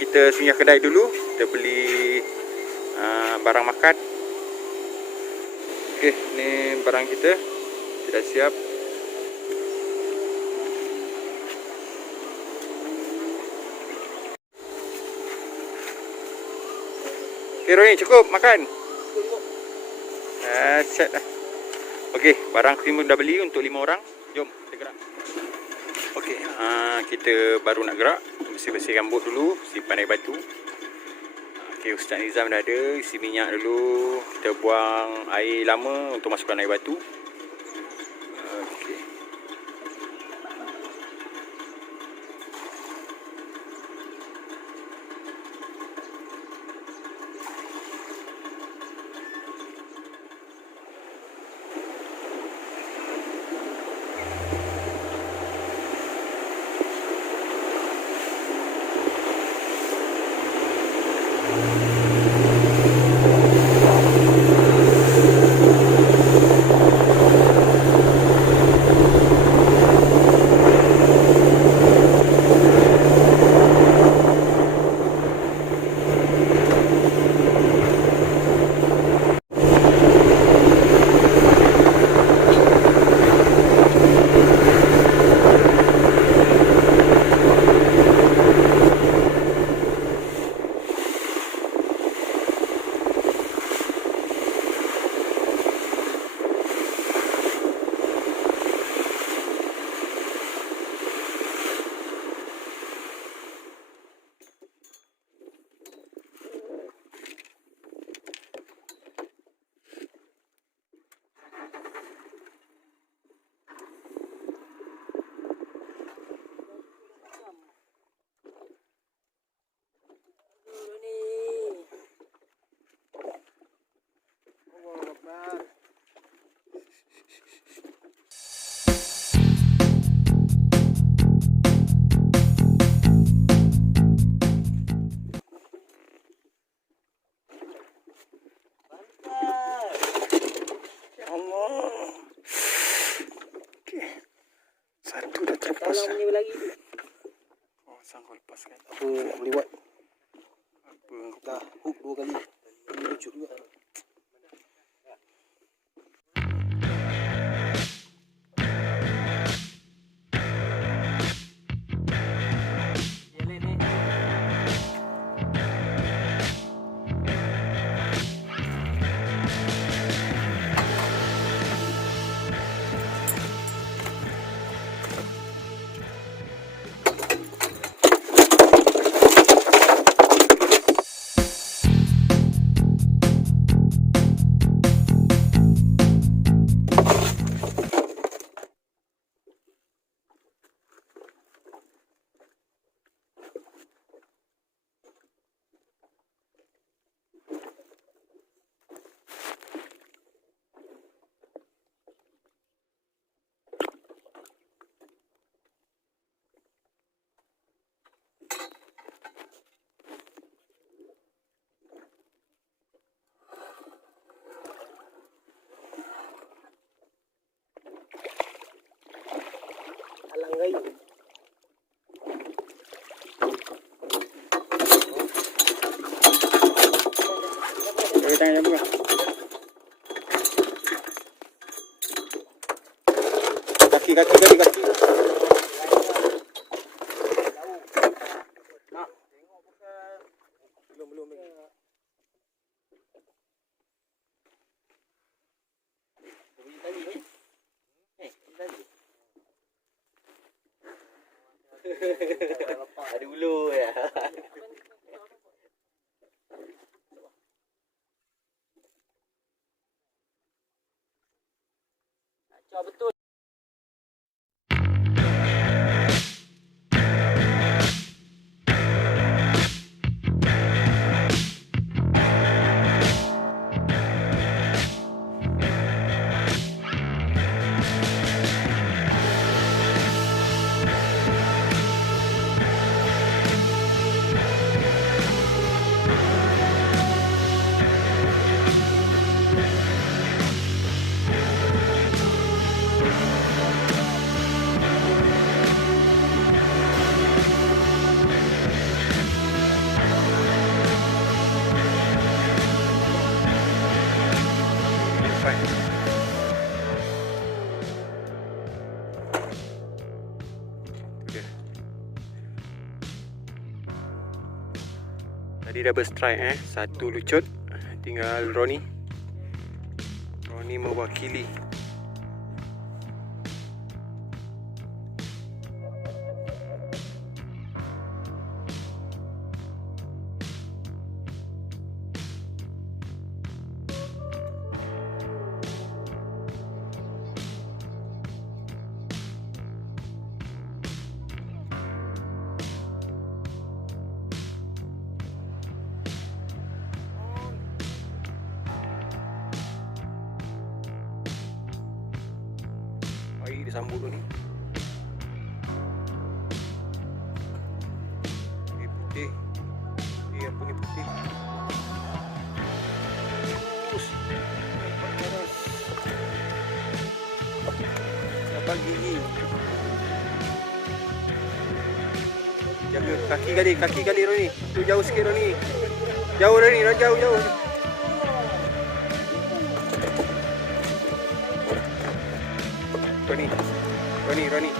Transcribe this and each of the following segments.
kita singgah kedai dulu. Kita beli barang makan. Okey, ni barang kita. Kita dah siap. Okey, Roni, cukup makan? Set dah. Okey, barang semua dah beli untuk 5 orang. Jom, kita gerak. Okey, kita baru nak gerak. Bersih-bersih rambut dulu, simpan air batu. Okey, Ustaz Nizam dah ada. Isi minyak dulu. Kita buang air lama untuk masukkan air batu. Okey. Satu dah terlepas. Talang punya lagi. Oh, sangkau lepaskan. Apa boleh buat? Apa? Dah hook 2 kali. Ini lucu juga. Talang kayu. Bagi tangan jambu lah. Kaki. Belum lagi. Ada ulu ya. Kacau betul. Tadi double strike satu lucut. Tinggal Roni. Roni mewakili. Air dia sambut tu ni. Putih. Apa ni putih? Terus. Panas. Dapat gigi. Jaga kaki gali Roni. Tu jauh sikit Roni. Jauh Roni, jauh. Roni.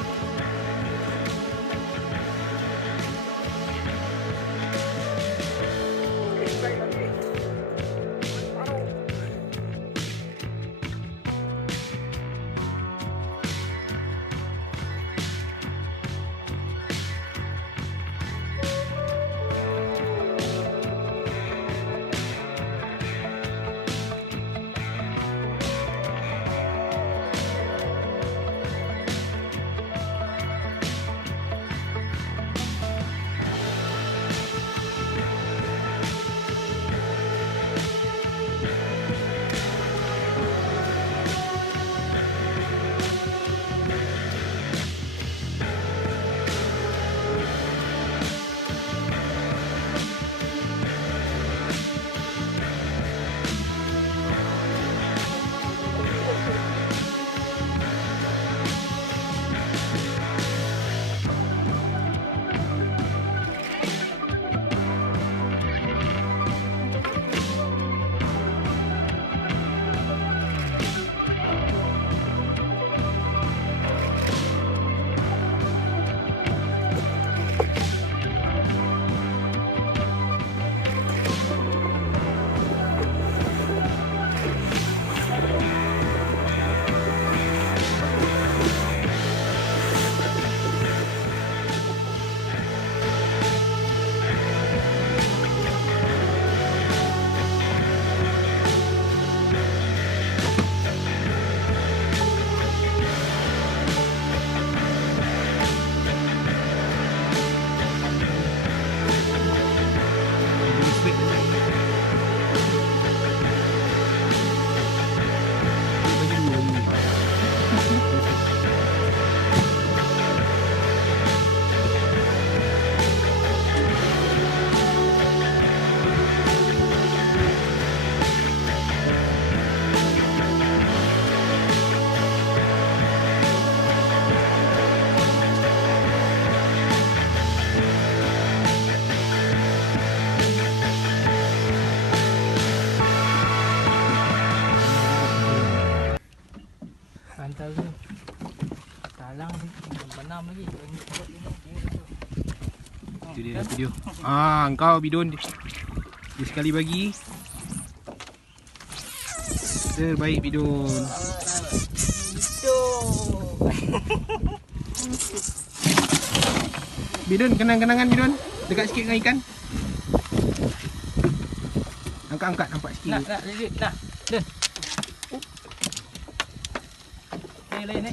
Hantar tu. Talang ni. Benam lagi. Itu dia video. Engkau bidon dia sekali bagi. Terbaik bidon. Bidon, kenang-kenangan bidon. Dekat sikit dengan ikan. Angkat-angkat nampak sikit. Nak, Dah. Ni.